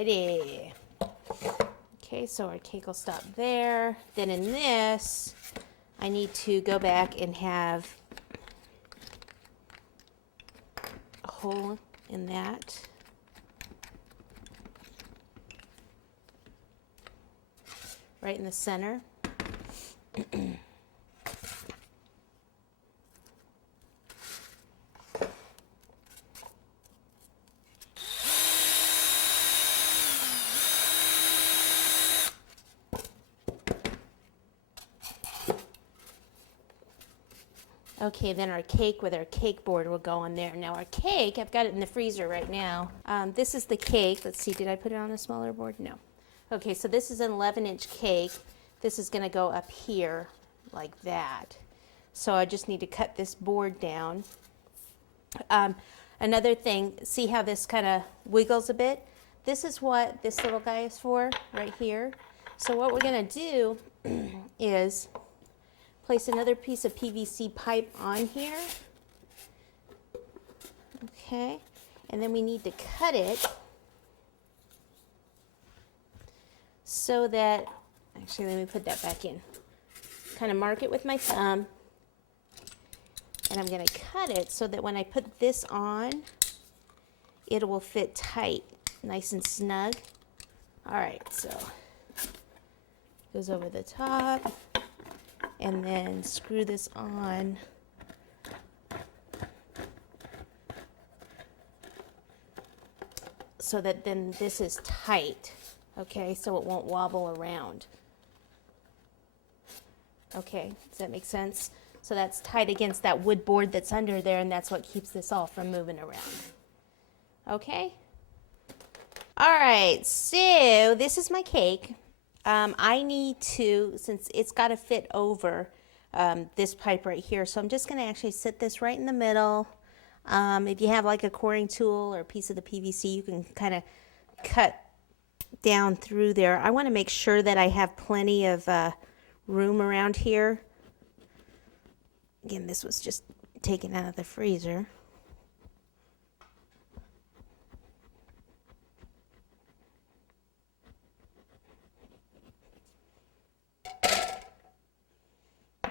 Alrighty. Okay, so our cake will stop there. Then in this, I need to go back and have a hole in that. Right in the center. Okay, then our cake with our cake board will go on there. Now our cake, I've got it in the freezer right now. This is the cake. Let's see, did I put it on a smaller board? No. Okay, so this is an 11-inch cake. This is going to go up here like that. So I just need to cut this board down. Another thing, see how this kind of wiggles a bit? This is what this little guy is for right here. So what we're going to do is place another piece of PVC pipe on here. Okay, and then we need to cut it so that, actually let me put that back in. Kind of mark it with my thumb, and I'm going to cut it so that when I put this on, it will fit tight, nice and snug. All right, so goes over the top. And then screw this on. So that then this is tight, okay, so it won't wobble around. Okay, does that make sense? So that's tight against that wood board that's under there, and that's what keeps this all from moving around. Okay? All right, so this is my cake. I need to, since it's got to fit over this pipe right here, so I'm just going to actually sit this right in the middle. If you have like a coring tool or a piece of the PVC, you can kind of cut down through there. I want to make sure that I have plenty of room around here. Again, this was just taken out of the freezer.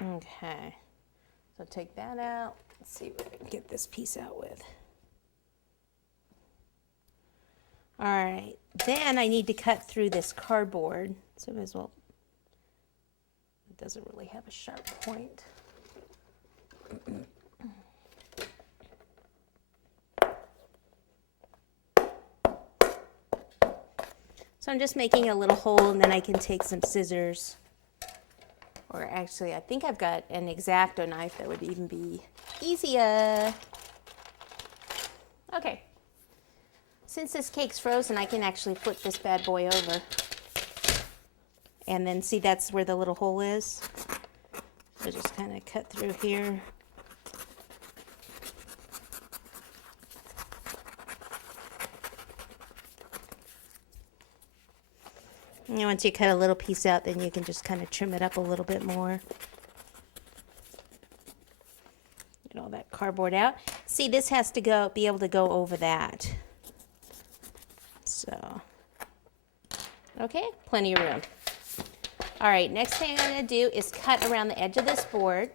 Okay, so take that out. Let's see what I can get this piece out with. All right, then I need to cut through this cardboard. So as well, it doesn't really have a sharp point. So I'm just making a little hole, and then I can take some scissors. Or actually, I think I've got an X-Acto knife that would even be easier. Okay. Since this cake's frozen, I can actually flip this bad boy over. And then see, that's where the little hole is. So just kind of cut through here. And once you cut a little piece out, then you can just kind of trim it up a little bit more. Get all that cardboard out. See, this has to be able to go over that. So, okay, plenty of room. All right, next thing I'm going to do is cut around the edge of this board.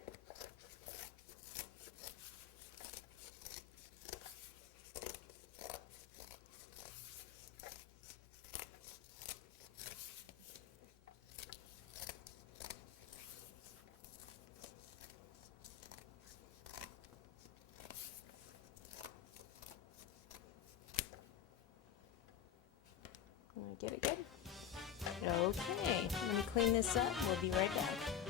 Get it good? Okay, let me clean this up. We'll be right back.